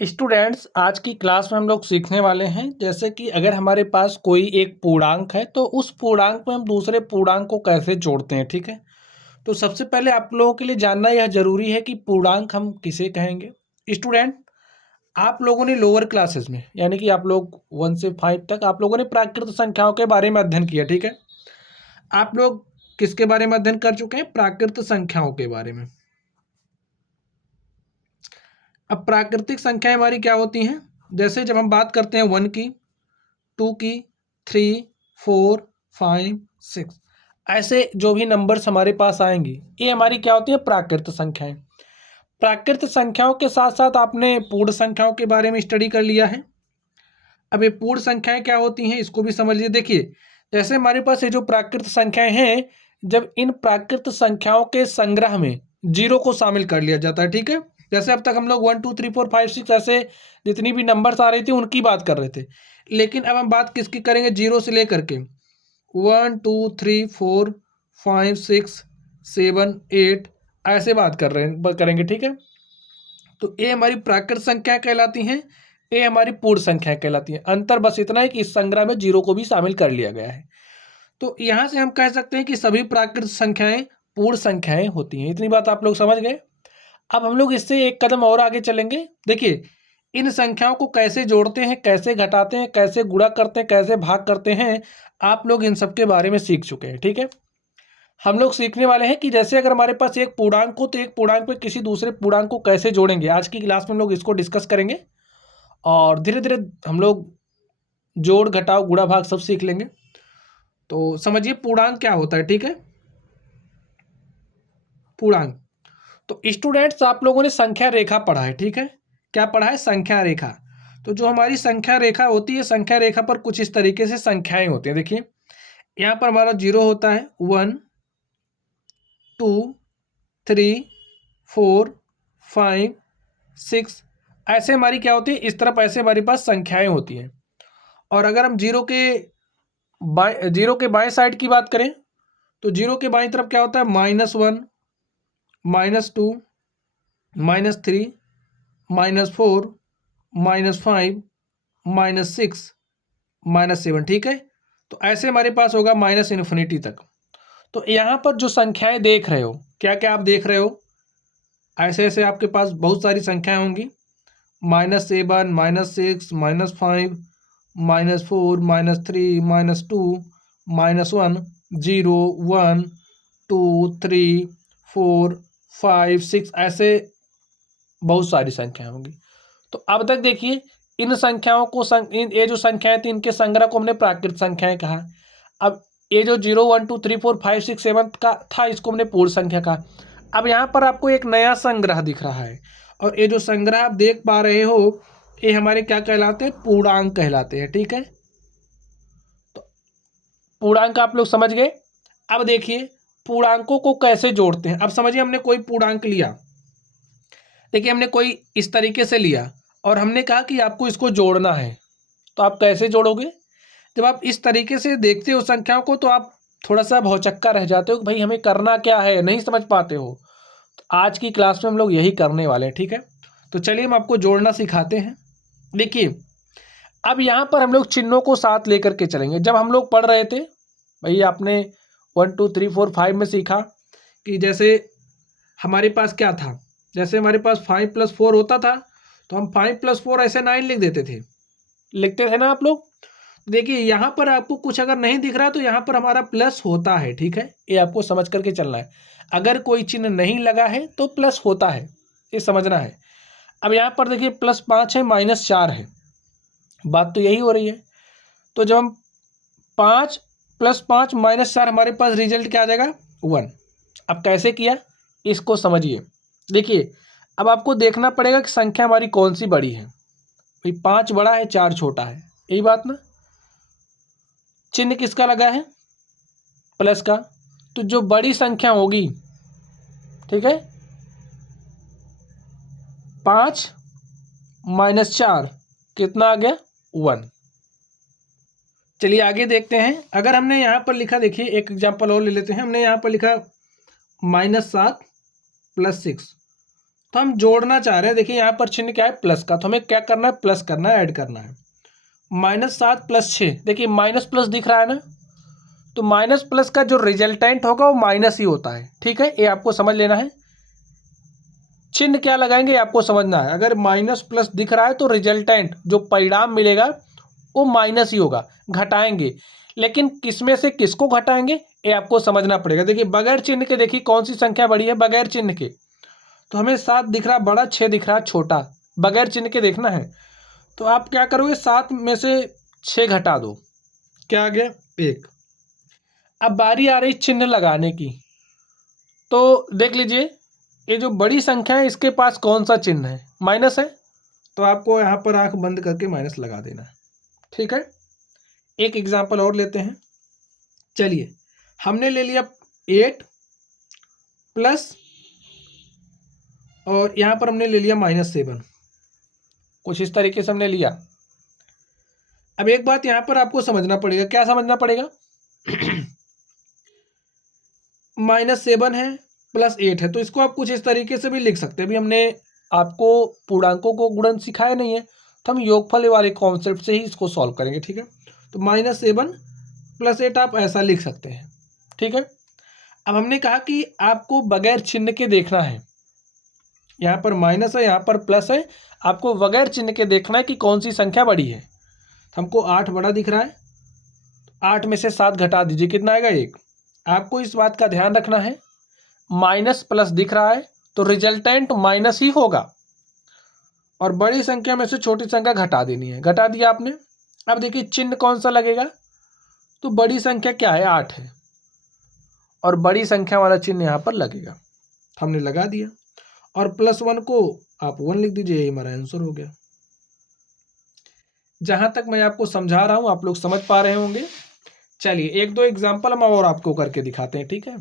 Students, आज की class में हम लोग सीखने वाले हैं जैसे कि अगर हमारे पास कोई एक पूर्णांक है तो उस पूर्णांक में हम दूसरे पूर्णांक को कैसे जोड़ते हैं। ठीक है, तो सबसे पहले आप लोगों के लिए जानना यह जरूरी है कि पूर्णांक हम किसे कहेंगे। स्टूडेंट, आप लोगों ने लोअर क्लासेस में यानी कि आप लोग 1 से 5 तक आप लोगों ने प्राकृत संख्याओं के बारे में अध्ययन किया। ठीक है, आप लोग किसके बारे में अध्ययन कर चुके हैं? प्राकृत संख्याओं के बारे में। अब प्राकृतिक संख्याएं हमारी क्या होती हैं? जैसे जब हम बात करते हैं 1 की, 2 की, 3, 4, 5, 6, ऐसे जो भी नंबर्स हमारे पास आएंगी ये हमारी क्या होती है? प्राकृत संख्याएं। प्राकृत संख्याओं के साथ साथ आपने पूर्ण संख्याओं के बारे में स्टडी कर लिया है। अब ये पूर्ण संख्याएं क्या होती हैं इसको भी समझ लीजिए। देखिए, जैसे हमारे पास ये जो प्राकृत संख्याएं हैं, जब इन प्राकृत संख्याओं के संग्रह में जीरो को शामिल कर लिया जाता है। ठीक है, जैसे अब तक हम लोग 1 2 3 4 5 6 ऐसे जितनी भी नंबर्स आ रही थी उनकी बात कर रहे थे, लेकिन अब हम बात किसकी करेंगे? जीरो से लेकर के 1 2 3 4 5 6 7 8 ऐसे बात करेंगे। ठीक है, तो ये हमारी प्राकृत संख्या कहलाती हैं, ये हमारी पूर्ण संख्या कहलाती हैं। अंतर बस इतना है कि इस संग्रह में जीरो को भी शामिल कर लिया गया है। तो यहां से हम कह सकते हैं कि सभी प्राकृत संख्याएं पूर्ण संख्याएं होती हैं। इतनी बात आप लोग समझ गए। अब हम लोग इससे एक कदम और आगे चलेंगे। देखिए, इन संख्याओं को कैसे जोड़ते हैं, कैसे घटाते हैं, कैसे गुणा करते हैं, कैसे भाग करते हैं, आप लोग इन सब के बारे में सीख चुके हैं। ठीक है, हम लोग सीखने वाले हैं कि जैसे अगर हमारे पास एक पूर्णांक हो तो एक पूर्णांक पे किसी दूसरे पूर्णांक को कैसे जोड़ेंगे। आज की क्लास में हम लोग इसको डिस्कस करेंगे और धीरे धीरे हम लोग जोड़ घटाव गुणा भाग सब सीख लेंगे। तो समझिए पूर्णांक क्या होता है। ठीक है, पूर्णांक, तो स्टूडेंट्स आप लोगों ने संख्या रेखा पढ़ा है। ठीक है, क्या पढ़ा है? संख्या रेखा। तो जो हमारी संख्या रेखा होती है, संख्या रेखा पर कुछ इस तरीके से संख्याएं होती हैं। देखिए, यहाँ पर हमारा जीरो होता है, 1 2 3 4 5 6 ऐसे हमारी क्या होती है? इस तरफ ऐसे हमारे पास संख्याएं होती हैं। और अगर हम जीरो के बाएं साइड की बात करें तो जीरो के बाएं तरफ क्या होता है? -1 -2 -3 -4 -5 -6 -7। ठीक है, तो ऐसे हमारे पास होगा -इन्फिनिटी तक। तो यहाँ पर जो संख्याएं देख रहे हो, क्या क्या आप देख रहे हो? ऐसे ऐसे आपके पास बहुत सारी संख्याएं होंगी, -7 -6 -5 -4 -3 -2 -1 0 1 2 3 4 5 6 ऐसे बहुत सारी संख्याएं होंगी। तो अब तक देखिए, इन संख्याओं को ये जो संख्याएं थी इनके संग्रह को हमने प्राकृत संख्याएं कहा। अब ये जो 0 1 2 3 4 5 6 7 का था इसको हमने पूर्ण संख्या कहा। अब यहाँ पर आपको एक नया संग्रह दिख रहा है और ये जो संग्रह आप देख पा रहे हो ये हमारे क्या कहलाते हैं? पूर्णांक कहलाते हैं। ठीक है, तो पूर्णांक आप लोग समझ गए। अब देखिए पूर्णांकों को कैसे जोड़ते हैं। अब समझिए, हमने कोई पूर्णांक लिया, देखिए हमने कोई इस तरीके से लिया और हमने कहा कि आपको इसको जोड़ना है। तो आप कैसे जोड़ोगे? जब आप इस तरीके से देखते हो संख्याओं को तो आप थोड़ा सा भौचक्का रह जाते हो कि भाई हमें करना क्या है, नहीं समझ पाते हो। तो आज की क्लास में हम लोग यही करने वाले हैं। ठीक है, तो चलिए हम आपको जोड़ना सिखाते हैं। देखिए, अब यहाँ पर हम लोग चिन्हों को साथ लेकर के चलेंगे। जब हम लोग पढ़ रहे थे, भाई आपने 1 2 3 4 5 में सीखा कि जैसे हमारे पास क्या था, जैसे हमारे पास 5 + 4 होता था तो हम 5 + 4 ऐसे 9 लिख देते थे, लिखते थे ना आप लोग। देखिए यहाँ पर आपको कुछ अगर नहीं दिख रहा तो यहाँ पर हमारा प्लस होता है। ठीक है, ये आपको समझ करके चलना है। अगर कोई चिन्ह नहीं लगा है तो प्लस होता है, ये समझना है। अब यहाँ पर देखिए +5 है -4 है, बात तो यही हो रही है। तो जब हम 5 + 5 -4 हमारे पास रिजल्ट क्या आ जाएगा? 1। अब कैसे किया इसको समझिए। देखिए, अब आपको देखना पड़ेगा कि संख्या हमारी कौन सी बड़ी है। भाई 5 बड़ा है 4 छोटा है, यही बात ना। चिन्ह किसका लगा है? प्लस का। तो जो बड़ी संख्या होगी, ठीक है, 5 - 4 कितना आ गया? 1। चलिए आगे देखते हैं। अगर हमने यहाँ पर लिखा, देखिए एक एग्जांपल और ले लेते हैं। हमने यहाँ पर लिखा -7 + 6, तो हम जोड़ना चाह रहे हैं। देखिए यहाँ पर चिन्ह क्या है, प्लस का, तो हमें क्या करना है, प्लस करना है, ऐड करना है। -7 + 6, देखिए माइनस प्लस दिख रहा है ना, तो माइनस प्लस का जो रिजल्टेंट होगा वो माइनस ही होता है। ठीक है, ये आपको समझ लेना है। चिन्ह क्या लगाएंगे ये आपको समझना है। अगर माइनस प्लस दिख रहा है तो रिजल्टेंट जो परिणाम मिलेगा वो माइनस ही होगा, घटाएंगे। लेकिन किसमें से किसको घटाएंगे ये आपको समझना पड़ेगा। देखिए बगैर चिन्ह के देखिए कौन सी संख्या बड़ी है, बगैर चिन्ह के। तो हमें 7 दिख रहा बड़ा, 6 दिख रहा छोटा, बगैर चिन्ह के देखना है। तो आप क्या करोगे, 7 में से 6 घटा दो, क्या आ गया, 1। अब बारी आ रही चिन्ह लगाने की। तो देख लीजिए ये जो बड़ी संख्या है इसके पास कौन सा चिन्ह है, माइनस है, तो आपको यहाँ पर आंख बंद करके माइनस लगा देना है। ठीक है, एक एग्जाम्पल और लेते हैं। चलिए हमने ले लिया 8 प्लस, और यहाँ पर हमने ले लिया -7, कुछ इस तरीके से हमने लिया। अब एक बात यहाँ पर आपको समझना पड़ेगा, क्या समझना पड़ेगा -7 है +8 है, तो इसको आप कुछ इस तरीके से भी लिख सकते हैं। अभी हमने आपको पूर्णांकों को गुणन सिखाया नहीं है, तो हम योगफल वाले कॉन्सेप्ट से ही इसको सॉल्व करेंगे। ठीक है, तो -7 + 8 आप ऐसा लिख सकते हैं। ठीक है, अब हमने कहा कि आपको बगैर चिन्ह के देखना है। यहाँ पर माइनस है, यहाँ पर प्लस है, आपको बगैर चिन्ह के देखना है कि कौन सी संख्या बड़ी है। हमको 8 बड़ा दिख रहा है, 8 में से 7 घटा दीजिए, कितना आएगा, 1। आपको इस बात का ध्यान रखना है, माइनस प्लस दिख रहा है तो रिजल्टेंट माइनस ही होगा, और बड़ी संख्या में से छोटी संख्या घटा देनी है। घटा दिया आपने। अब देखिए चिन्ह कौन सा लगेगा, तो बड़ी संख्या क्या है, 8 है, और बड़ी संख्या वाला चिन्ह यहाँ पर लगेगा। हमने लगा दिया, और +1 को आप 1 लिख दीजिए, यही हमारा आंसर हो गया। जहां तक मैं आपको समझा रहा हूं आप लोग समझ पा रहे होंगे। चलिए 1-2 एग्जाम्पल हम और आपको करके दिखाते हैं, ठीक है,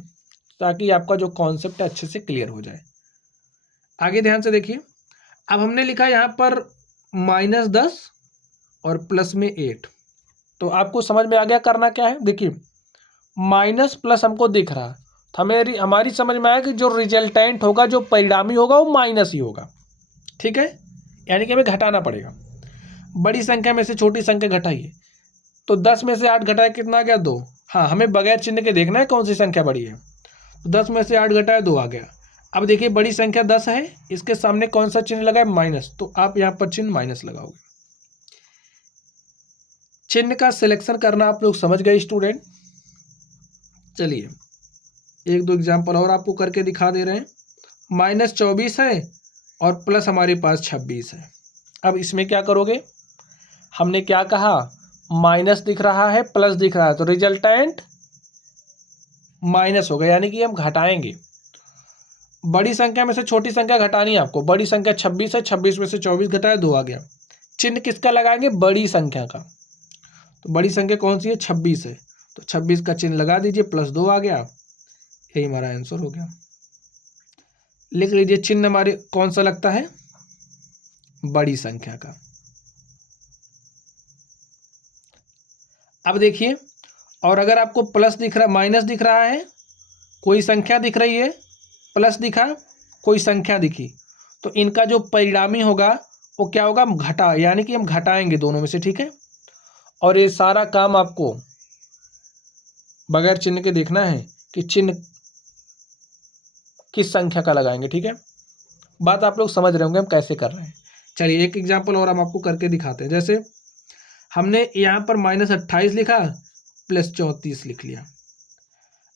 ताकि आपका जो कॉन्सेप्ट है अच्छे से क्लियर हो जाए। आगे ध्यान से देखिए, अब हमने लिखा यहाँ पर -10 और प्लस में 8, तो आपको समझ में आ गया करना क्या है। देखिए माइनस प्लस हमको दिख रहा, तो हमारी समझ में आया कि जो रिजल्टेंट होगा, जो परिणामी होगा वो माइनस ही होगा। ठीक है, यानी कि हमें घटाना पड़ेगा। बड़ी संख्या में से छोटी संख्या घटाइए, तो 10 में से 8 घटाए कितना आ गया, 2। हाँ, हमें बगैर चिन्ह के देखना है कौन सी संख्या बड़ी है। तो 10 में से 8 घटाए 2 आ गया। अब देखिए बड़ी संख्या 10 है, इसके सामने कौन सा चिन्ह लगा है, माइनस, तो आप यहाँ पर चिन्ह माइनस लगाओगे। चिन्ह का सिलेक्शन करना आप लोग समझ गए स्टूडेंट। चलिए 1-2 एग्जाम्पल और आपको करके दिखा दे रहे हैं। -24 है और प्लस हमारे पास 26 है। अब इसमें क्या करोगे, हमने क्या कहा, माइनस दिख रहा है प्लस दिख रहा है, तो रिजल्टेंट माइनस होगा, यानी कि हम घटाएंगे। बड़ी संख्या में से छोटी संख्या घटानी है आपको। बड़ी संख्या 26 है, 26 में से 24 घटाए 2 आ गया। चिन्ह किसका लगाएंगे, बड़ी संख्या का। तो बड़ी संख्या कौन सी है, 26 है, तो 26 का चिन्ह लगा दीजिए, +2 आ गया, यही हमारा आंसर हो गया। लिख लीजिए चिन्ह हमारे कौन सा लगता है, बड़ी संख्या का। अब देखिए, और अगर आपको प्लस दिख रहा, माइनस दिख रहा है, कोई संख्या दिख रही है, प्लस दिखा, कोई संख्या दिखी, तो इनका जो परिणामी होगा वो क्या होगा, घटा, यानी कि हम घटाएंगे दोनों में से। ठीक है, और ये सारा काम आपको बगैर चिन्ह के देखना है कि चिन्ह किस संख्या का लगाएंगे। ठीक है, बात आप लोग समझ रहे होंगे हम कैसे कर रहे हैं। चलिए एक एग्जाम्पल और हम आपको करके दिखाते हैं। जैसे हमने यहाँ पर -28 लिखा, +34 लिख लिया।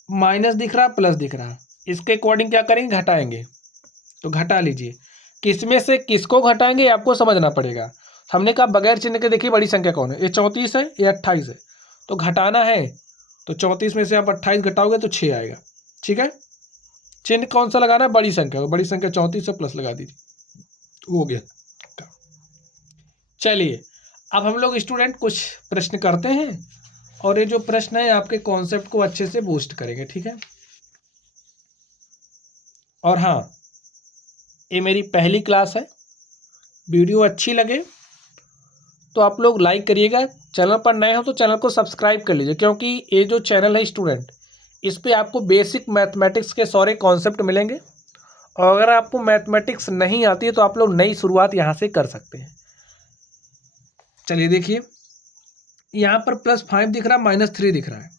माइनस दिख रहा प्लस दिख रहा, इसके अकॉर्डिंग क्या करेंगे, घटाएंगे। तो घटा लीजिए, किसमें से किसको घटाएंगे आपको समझना पड़ेगा। हमने कहा बगैर चिन्ह के देखिए बड़ी संख्या कौन है, ये 34 है, ये 28 है, तो घटाना है। तो 34 में से आप 28 घटाओगे तो 6 आएगा। ठीक है, चिन्ह कौन सा लगाना है, बड़ी संख्या, बड़ी संख्या 34 से प्लस लगा दीजिए, हो गया। चलिए अब हम लोग स्टूडेंट कुछ प्रश्न करते हैं, और ये जो प्रश्न है आपके कॉन्सेप्ट को अच्छे से बूस्ट करेंगे। ठीक है, और हाँ, ये मेरी पहली क्लास है, वीडियो अच्छी लगे तो आप लोग लाइक करिएगा। चैनल पर नए हो तो चैनल को सब्सक्राइब कर लीजिए, क्योंकि ये जो चैनल है स्टूडेंट, इस पे आपको बेसिक मैथमेटिक्स के सारे कॉन्सेप्ट मिलेंगे, और अगर आपको मैथमेटिक्स नहीं आती है तो आप लोग नई शुरुआत यहाँ से कर सकते हैं। चलिए देखिए, यहाँ पर +5 दिख रहा है, -3 दिख रहा है।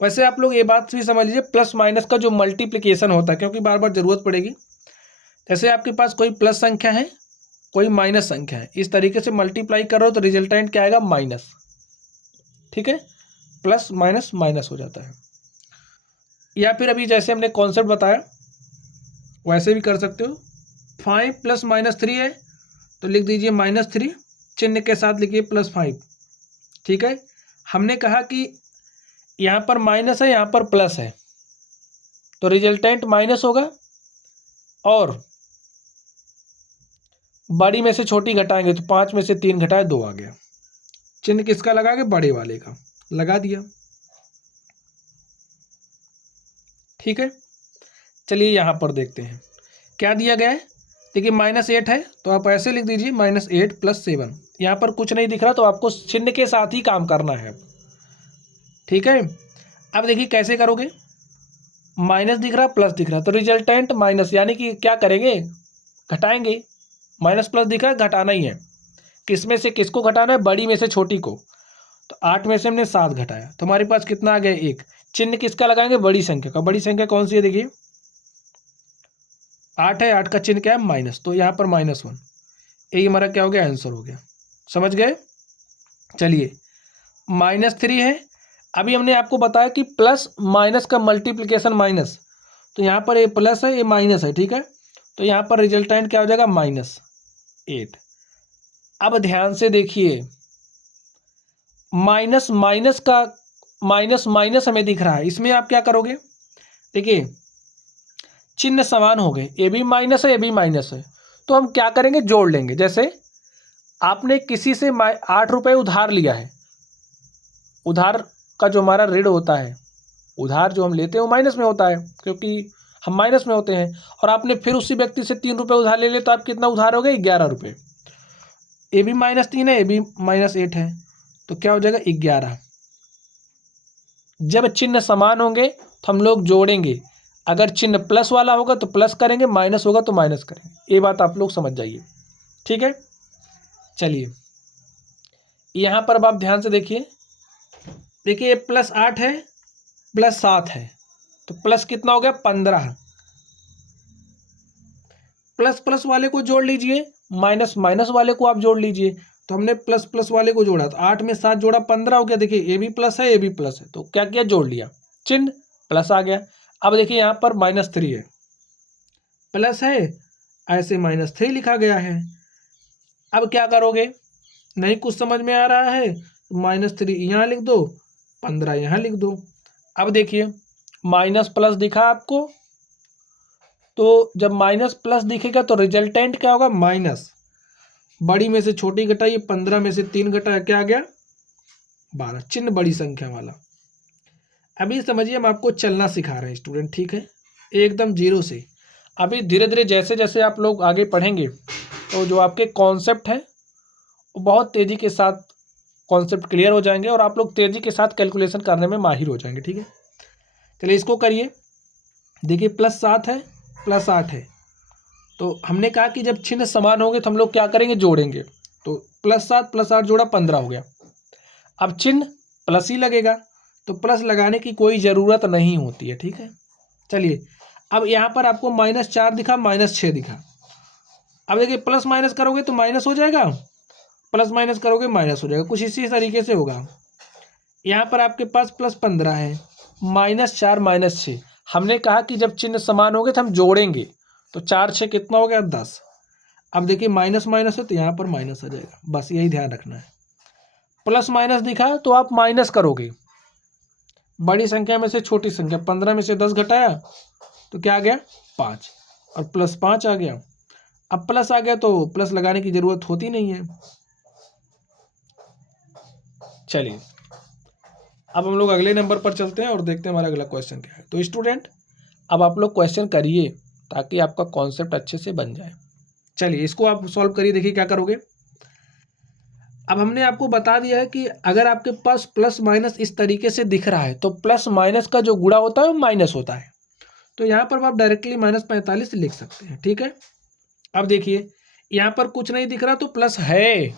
वैसे आप लोग ये बात भी समझ लीजिए, प्लस माइनस का जो मल्टीप्लिकेशन होता है, क्योंकि बार बार जरूरत पड़ेगी। जैसे आपके पास कोई प्लस संख्या है, कोई माइनस संख्या है, इस तरीके से मल्टीप्लाई करो तो रिजल्टेंट क्या आएगा, माइनस। ठीक है, प्लस माइनस माइनस हो जाता है। या फिर अभी जैसे हमने कॉन्सेप्ट बताया वैसे भी कर सकते हो। 5 + -3 है तो लिख दीजिए -3, चिन्ह के साथ लिखिए +5। ठीक है, हमने कहा कि यहाँ पर माइनस है, यहाँ पर प्लस है, तो रिजल्टेंट माइनस होगा, और बड़ी में से छोटी घटाएंगे तो 5 में से 3 घटाए 2 आ गया। चिन्ह किसका लगाएंगे, बड़े वाले का, लगा दिया। ठीक है, चलिए यहाँ पर देखते हैं क्या दिया गया है। देखिए -8 है तो आप ऐसे लिख दीजिए -8 + 7। यहाँ पर कुछ नहीं दिख रहा तो आपको चिन्ह के साथ ही काम करना है। ठीक है, अब देखिए कैसे करोगे, माइनस दिख रहा, प्लस दिख रहा, तो रिजल्टेंट माइनस, यानी कि क्या करेंगे, घटाएंगे। माइनस प्लस दिख रहा है, घटाना ही है। किस में से किसको घटाना है, बड़ी में से छोटी को। तो 8 में से हमने 7 घटाया तो हमारे पास कितना आ गया, 1। चिन्ह किसका लगाएंगे, बड़ी संख्या का। बड़ी संख्या कौन सी है, देखिए 8 है, 8 का चिन्ह क्या है, माइनस, तो यहाँ पर -1। यही हमारा क्या हो गया, आंसर हो गया। समझ गए। चलिए -3 है। अभी हमने आपको बताया कि प्लस माइनस का मल्टीप्लिकेशन माइनस, तो यहाँ पर ये प्लस है, ये माइनस है। ठीक है, तो यहाँ पर रिजल्टेंट क्या हो जाएगा, -8। अब ध्यान से देखिए, माइनस माइनस का माइनस माइनस हमें दिख रहा है, इसमें आप क्या करोगे, देखिए चिन्ह समान हो गए, ये भी माइनस है, ये भी माइनस है, तो हम क्या करेंगे, जोड़ लेंगे। जैसे आपने किसी से 8 रुपये उधार लिया है, उधार का जो हमारा ऋण होता है, उधार जो हम लेते हैं वो माइनस में होता है, क्योंकि हम माइनस में होते हैं। और आपने फिर उसी व्यक्ति से 3 रुपये उधार ले लिए, तो आप कितना उधार हो गए, 11 रुपये। ये भी -3 है, ये भी -8 है, तो क्या हो जाएगा, 11। जब चिन्ह समान होंगे तो हम लोग जोड़ेंगे। अगर चिन्ह प्लस वाला होगा तो प्लस करेंगे, माइनस होगा तो माइनस करेंगे। ये बात आप लोग समझ जाइए। ठीक है, चलिए यहाँ पर अब आप ध्यान से देखिए, देखिए +8 है, +7 है, तो प्लस कितना हो गया, 15। प्लस प्लस वाले को जोड़ लीजिए, माइनस माइनस वाले को आप जोड़ लीजिए। तो हमने प्लस प्लस वाले को जोड़ा, तो 8 में 7 जोड़ा, 15 हो गया। देखिए ये भी प्लस है, ये भी प्लस है, तो क्या किया, जोड़ लिया, चिन्ह प्लस आ गया। अब देखिए यहाँ पर -3 है, प्लस है, ऐसे -3 लिखा गया है। अब क्या करोगे, नहीं कुछ समझ में आ रहा है, -3 यहाँ लिख दो, 15 यहाँ लिख दो। अब देखिए माइनस प्लस दिखा आपको, तो जब माइनस प्लस दिखेगा तो रिजल्टेंट क्या होगा, माइनस। बड़ी में से छोटी घटाइए, 15 में से 3 घटाया, क्या आ गया, 12। चिन्ह बड़ी संख्या वाला। अभी समझिए हम आपको चलना सिखा रहे हैं स्टूडेंट। ठीक है, एकदम जीरो से। अभी धीरे धीरे जैसे जैसे आप लोग आगे पढ़ेंगे तो जो आपके कॉन्सेप्ट हैं वो बहुत तेज़ी के साथ कॉन्सेप्ट क्लियर हो जाएंगे, और आप लोग तेज़ी के साथ कैलकुलेशन करने में माहिर हो जाएंगे। ठीक है, चलिए इसको करिए। देखिए +7 है, +8 है, तो हमने कहा कि जब चिन्ह समान होंगे तो हम लोग क्या करेंगे, जोड़ेंगे। तो +7 + 8 जोड़ा, 15 हो गया। अब चिन्ह प्लस ही लगेगा, तो प्लस लगाने की कोई ज़रूरत नहीं होती है। ठीक है, चलिए अब यहाँ पर आपको -4 दिखा, -6 दिखा। अब देखिए प्लस माइनस करोगे तो माइनस हो जाएगा, प्लस माइनस करोगे माइनस हो जाएगा, कुछ इसी तरीके से होगा। यहाँ पर आपके पास +15 है, -4 -6। हमने कहा कि जब चिन्ह समान होंगे तो हम जोड़ेंगे, तो 4 6 कितना हो गया, 10। अब देखिए माइनस माइनस है तो यहाँ पर माइनस आ जाएगा, बस यही ध्यान रखना है। प्लस माइनस दिखा तो आप माइनस करोगे, बड़ी संख्या में से छोटी संख्या, 15 में से 10 घटाया तो क्या आ गया, 5, और +5 आ गया। अब प्लस आ गया तो प्लस लगाने की जरूरत होती नहीं है। चलिए अब हम लोग अगले नंबर पर चलते हैं और देखते हैं हमारा अगला क्वेश्चन क्या है। तो स्टूडेंट अब आप लोग क्वेश्चन करिए ताकि आपका कॉन्सेप्ट अच्छे से बन जाए। चलिए इसको आप सॉल्व करिए, देखिए क्या करोगे। अब हमने आपको बता दिया है कि अगर आपके पास प्लस माइनस इस तरीके से दिख रहा है तो प्लस माइनस का जो गुणा होता है वो माइनस होता है। तो यहाँ पर आप डायरेक्टली -45 लिख सकते हैं। ठीक है, अब देखिए यहाँ पर कुछ नहीं दिख रहा तो प्लस है,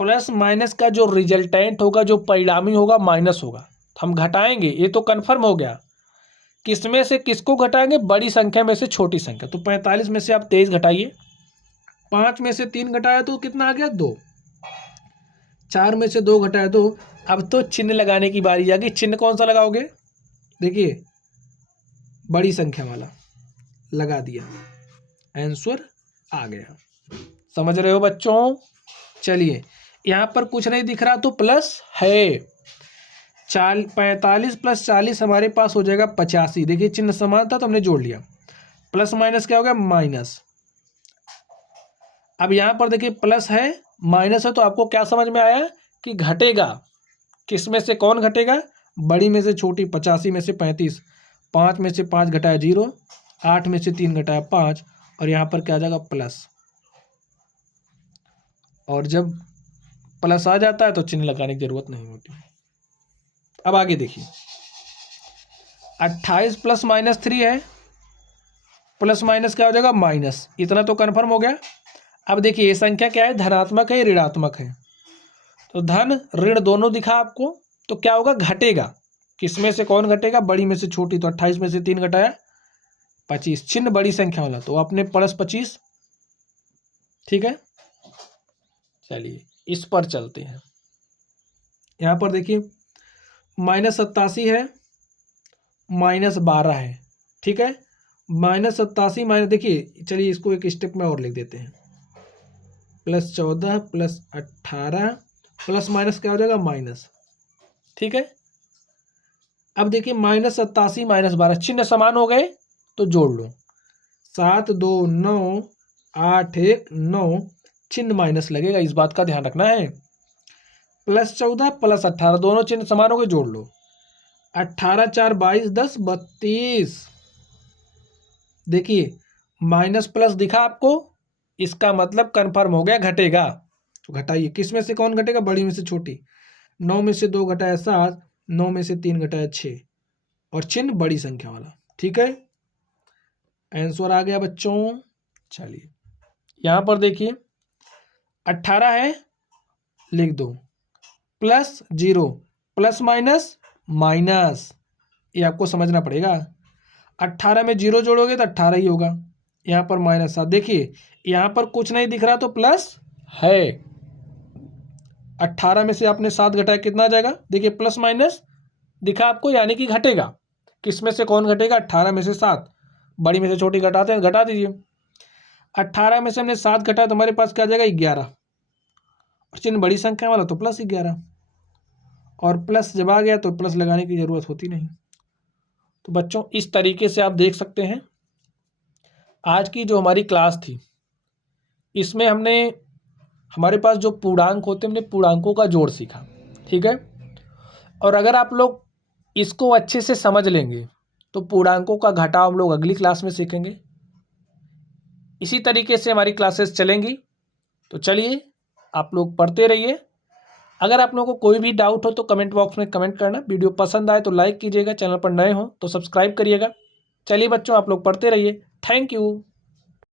प्लस माइनस का जो रिजल्टेंट होगा, जो परिणामी होगा, माइनस होगा। तो हम घटाएंगे, ये तो कन्फर्म हो गया। किसमें से किसको घटाएंगे? बड़ी संख्या में से छोटी संख्या। तो 45 में से आप 23 घटाइए, 5 में से 3 घटाया तो कितना आ गया? 2। 4 में से 2 घटाया 2। अब तो चिन्ह लगाने की बारी आ गई। चिन्ह कौन सा लगाओगे? देखिए बड़ी संख्या वाला लगा दिया, आंसर आ गया। समझ रहे हो बच्चों? चलिए यहाँ पर कुछ नहीं दिख रहा तो प्लस है। 45 + 40 हमारे पास हो जाएगा 85। देखिए चिन्ह समान था तो हमने जोड़ लिया। प्लस माइनस क्या हो गया? माइनस। अब यहाँ पर देखिए प्लस है माइनस है, तो आपको क्या समझ में आया कि घटेगा। किस में से कौन घटेगा? बड़ी में से छोटी। 85 में से 35, 5 में से 5 घटाया 0, 8 में से 3 घटाया 5, और यहाँ पर क्या आ जाएगा? प्लस। और जब प्लस आ जाता है तो चिन्ह लगाने की जरूरत नहीं होती। अब आगे देखिए 28 + -3 है, प्लस माइनस क्या हो जाएगा? माइनस। इतना तो कन्फर्म हो गया। अब देखिए ये संख्या क्या है? धनात्मक है या ऋणात्मक है? तो धन ऋण दोनों दिखा आपको, तो क्या होगा? घटेगा। किसमें से कौन घटेगा? बड़ी में से छोटी। तो 28 में से 3 घटाया 25, चिन्ह बड़ी संख्या वाला, तो अपने +25। ठीक है, चलिए इस पर चलते हैं। यहाँ पर देखिए -87 है, -12 है। ठीक है, -87 माइनस, देखिए चलिए इसको एक स्टेप में और लिख देते हैं। +14 + 18 प्लस माइनस क्या हो जाएगा? माइनस। ठीक है, अब देखिए -87 -12 चिन्ह समान हो गए तो जोड़ लो। 7 2 9 8 1 9, चिन्ह माइनस लगेगा, इस बात का ध्यान रखना है। +14 + 18 दोनों चिन्ह समान हो गए, जोड़ लो। 18 4 22 10 32। देखिए माइनस प्लस दिखा आपको, इसका मतलब कंफर्म हो गया घटेगा। तो घटाइए, किस में से कौन घटेगा? बड़ी में से छोटी। 9 में से 2 घटाया 7, 9 में से 3 घटाया 6, और चिन्ह बड़ी संख्या वाला। ठीक है, आंसर आ गया बच्चों। चलिए यहाँ पर देखिए 18 है, लिख दो, +0 प्लस माइनस माइनस, ये आपको समझना पड़ेगा। 18 में 0 जोड़ोगे तो 18 ही होगा। यहाँ पर -7, देखिए यहाँ पर कुछ नहीं दिख रहा तो प्लस है। 18 में से आपने 7 घटाया, कितना आ जाएगा? देखिए प्लस माइनस दिखा आपको, यानी कि घटेगा। किस में से कौन घटेगा? 18 में से 7, बड़ी में से छोटी घटाते हैं, घटा दीजिए। 18 में से हमने 7 घटाया तो हमारे पास क्या आ जाएगा? 11, और चिन्ह बड़ी संख्या वाला तो +11, और प्लस जब आ गया तो प्लस लगाने की जरूरत होती नहीं। तो बच्चों इस तरीके से आप देख सकते हैं आज की जो हमारी क्लास थी, इसमें हमने हमारे पास जो पूर्णांक होते हैं, हमने पूर्णांकों का जोड़ सीखा। ठीक है, और अगर आप लोग इसको अच्छे से समझ लेंगे तो पूर्णांकों का घटाव हम लोग अगली क्लास में सीखेंगे। इसी तरीके से हमारी क्लासेस चलेंगी। तो चलिए आप लोग पढ़ते रहिए। अगर आप लोगों को कोई भी डाउट हो तो कमेंट बॉक्स में कमेंट करना। वीडियो पसंद आए तो लाइक कीजिएगा, चैनल पर नए हो तो सब्सक्राइब करिएगा। चलिए बच्चों आप लोग पढ़ते रहिए। Thank you.